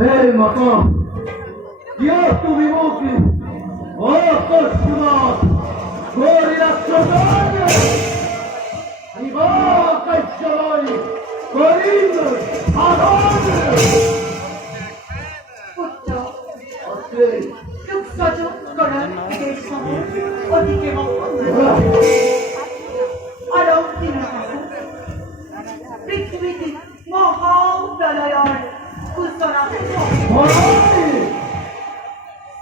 Hej Mata! Ja tu wymogi! O, koszula! Gorila Sodania! I wakaj szalaj! Gorila! Adany! Putra, Okej. yuksacu karan geçsamı o dike bakmalı. Arav dinaması. Prithivi'de महाप्रलयार कुसरा Moray!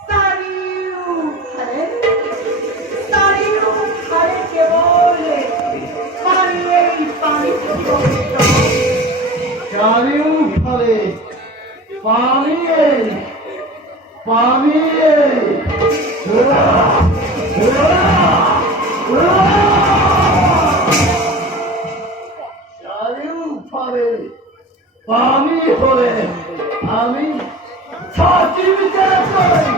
सारियू हरे के बोले पानी চারিউফালে পানিয়ে পানিয়ে চারিউফালে পানি হলে আমি ছাতি বিচার করি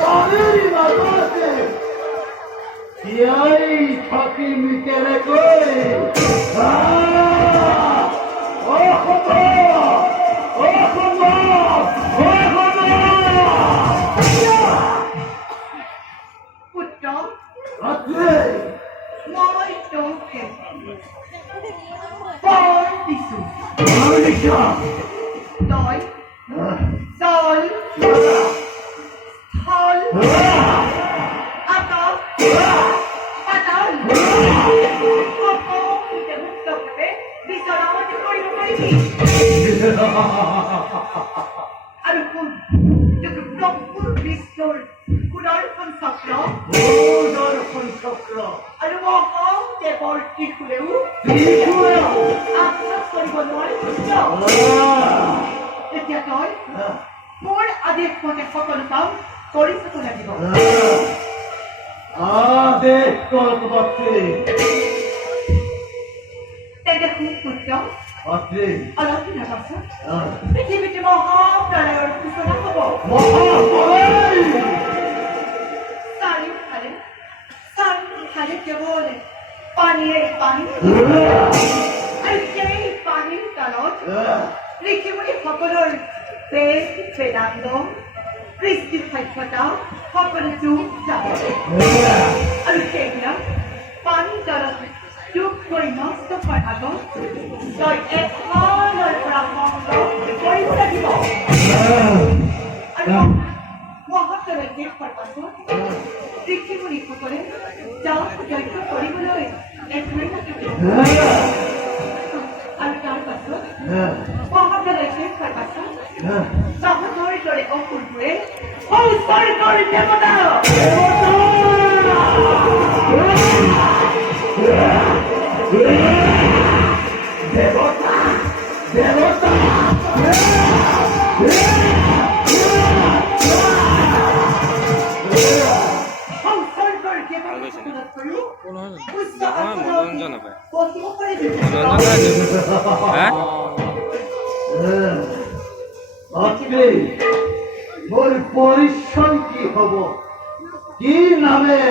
পানির মাঝে ইয়াই ছাতি মিকেলে কই पुत्र Atre! moi toke por disu Monica! doi sol hol ata patal popo ite mukta kare bisaramati koribi aru kun jog propur bistor kudar kon sakra Odor konsakra! aru moho te borti kuleu Tikuya! aksa koribo noare putra এতিয়া তই মোৰ আদেশ মতে সকলো কাম কৰি চাব লাগিব আদেশ করত বাচ্চে! তেন্তে খুব পুত্ৰ বাচ্চে! অলপ দিনৰ পাছত পৃথিৱীতে মহাপ্ৰলয়ৰ সূচনা হ'ব মহাপলাই! চাৰিওফালে কেৱল পানীয়ে পানী আৰু সেই পানীৰ তলত পৃথিৱীৰ সকলৰ বেদ বেদান্ত কৃষ্টি সভ্যতা সকলো যুগ যাব আৰু সেইবিলাক পানীৰ তলত যোগ কৰি নষ্ট হোৱাৰ আগত তই এফালৰ পৰা সংগ্ৰহ কৰিব লাগিব আৰু মহাপ্ৰলয় শেষ হোৱাৰ পাছত পৃথিৱীসকলে যাওক যজ্ঞ কৰিবলৈ এঠাই থাকিব আৰু তাৰ পাছত মহাপ্ৰলয় শেষ হোৱাৰ পাছত জগতৰ দৰে অসুৰবোৰে সংস্কাৰৰ দেৱতা দেবতা! দেবতা! সংস্কাৰৰ দেৱতাসকলক কৰি উচ্চ মনোৰঞ্জন নাপায় বহিব পাৰে হ্যাঁ বাচ্চে! মোর পরিশ্রম কি হব কি নামে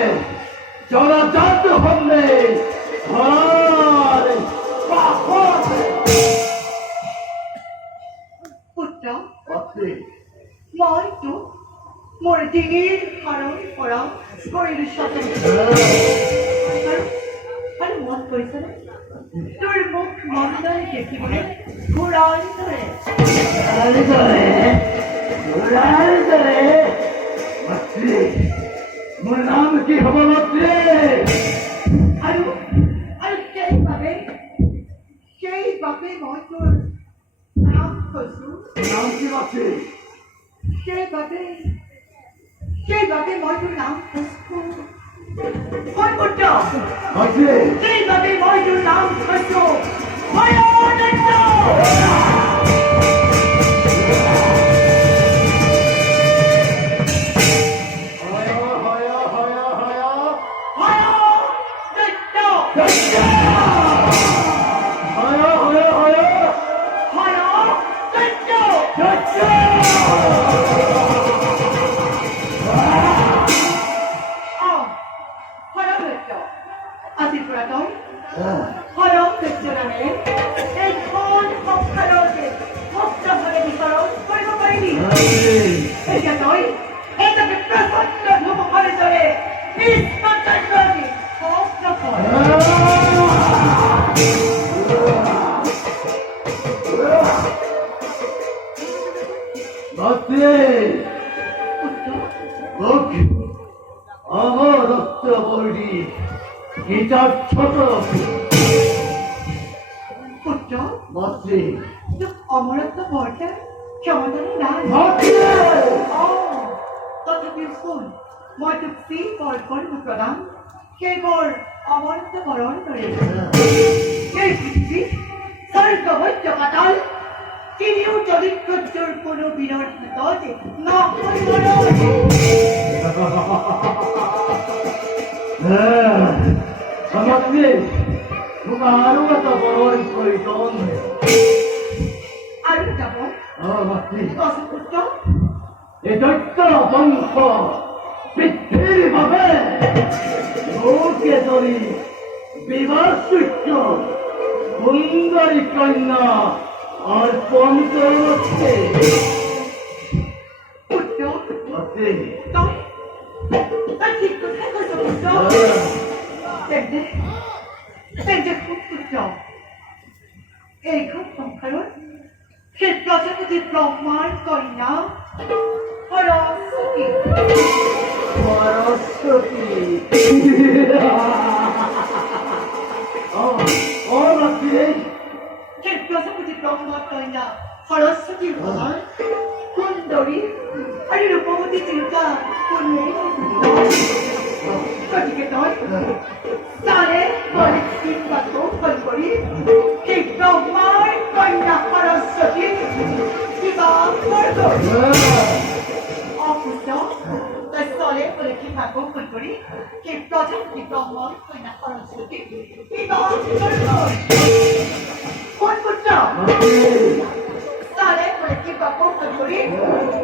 জনজাত হলে পুত্ৰ বাচ্চে! মই তোক মোৰ ডিঙিৰ হাৰৰ পৰা কৰিলো স্বতন্ত্ৰ আৰু মন কৰিছেনে তোৰ মুখ মনলৈ দেখিবলৈ ঘূৰাই ধৰে বাচ্চে! মোর নাম কি হব বাচ্চে? আৰু সেইবাবে মই তোৰ নাম কৈছো নাম কি বাচ্চে? সেইবাবে মই তোৰ নাম কৈছো মই পুত্ৰ বাচ্চে! সেইবাবে মই তোৰ নাম কৈছো মই অনন্ত লোক আমার রক্ত বৈরি গীতার ছোট পুত্র মাতৃ অমরত্ব বর্ষার ক্ষমতানে নাই তথাপি শুন মই তোক যি বৰ কৰিব প্ৰদান সেইবোৰ অমৰত্ব বৰণ কৰে এই পৃথিৱী স্বৰ্গবৈদ্য পাতাল তিনিও চৰিত্ৰৰ কোনো বীৰৰ হাতত নকৰিব মাতৃ মোক আৰু এটা বৰৰ প্ৰয়োজন আৰু যাব মাতৃ কচোন পুত্ৰ এই দৈত্য বংশ বৃদ্ধিৰ বাবে মোক এজনী বিবাহযোগ্য সুন্দৰী কন্যা অৰ্পণ কৰিছে পুত্ৰ মাতৃ তই ঠিক কথাই কৈছ পুত্ৰ তেন্তে খুব পুত্ৰ এইখন সংসাৰত সেই প্ৰজাপতি ব্ৰহ্মাৰ কন্যা সৰস্বতী সৰস্বতী মাতৃ সেই প্ৰজাপতি ব্ৰহ্মাৰ কন্যা সৰস্বতীৰ ঘৰ সুন্দৰী আৰু ৰূপৱতী তিৰোতা কোনোৱেই গতিকে তই তাৰে পৰীক্ষিতটো ফল কৰি সেই ব্ৰহ্মাৰ কন্যা সৰস্বতীক বিবাহ কৰিব অপুত্ৰ তই চলে পৰীক্ষিতটো ফল কৰি সেই প্ৰজাপতি ব্ৰহ্মাৰ কন্যা সৰস্বতীক বিবাহ কৰিব কোন পুত্ৰ তাৰে পৰীক্ষিতটো ফল কৰি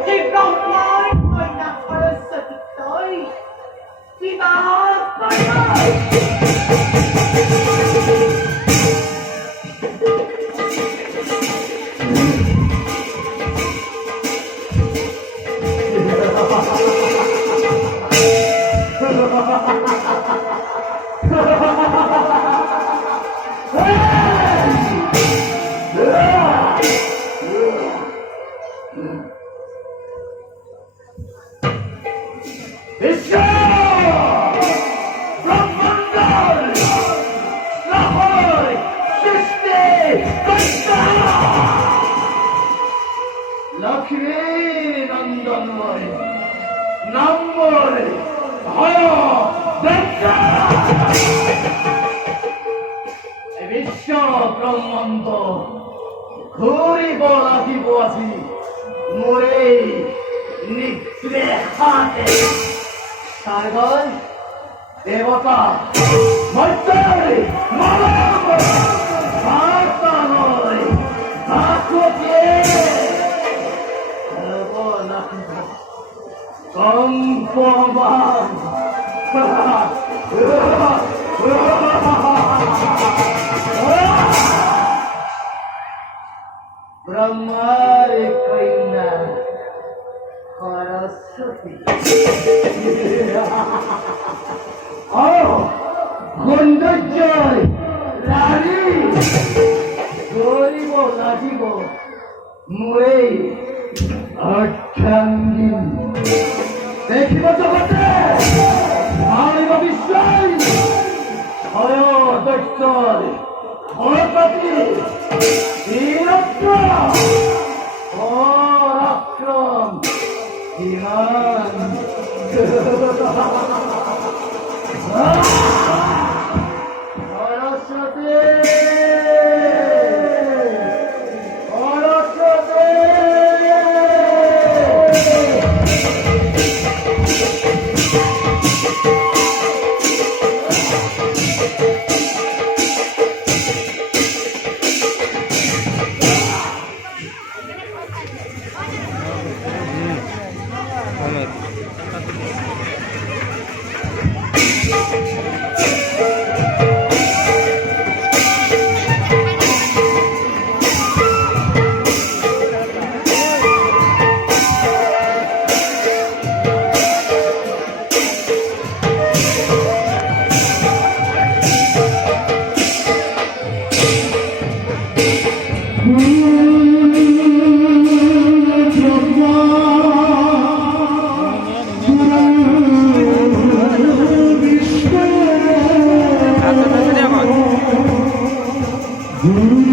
সেই ব্ৰহ্মাৰ কন্যা সৰস্বতীক তই বিবাহ কৰিব বিশ্ব ব্ৰহ্মাণ্ড ঘূৰিব লাগিব আজি মোৰ এই নিৰ্দেশাতে সাগৰ দেৱতা মৰ্ত্যই মানৱ ভাৰতলৈ ভাৰতীয়ে কম্পমান ব্রহ্মার কন্যা সরস্বতী সৌন্দর্যই রানী গরিব লাগিব মোৰে অর্থাঙ্গী দেখিব জগতে ভাবিব বিশ্বই ভয় দৈত্যৰ সৰস্বতী বীৰত্ৰম পৰাক্ৰম কিমান সৰস্বতী Thank you. গুরু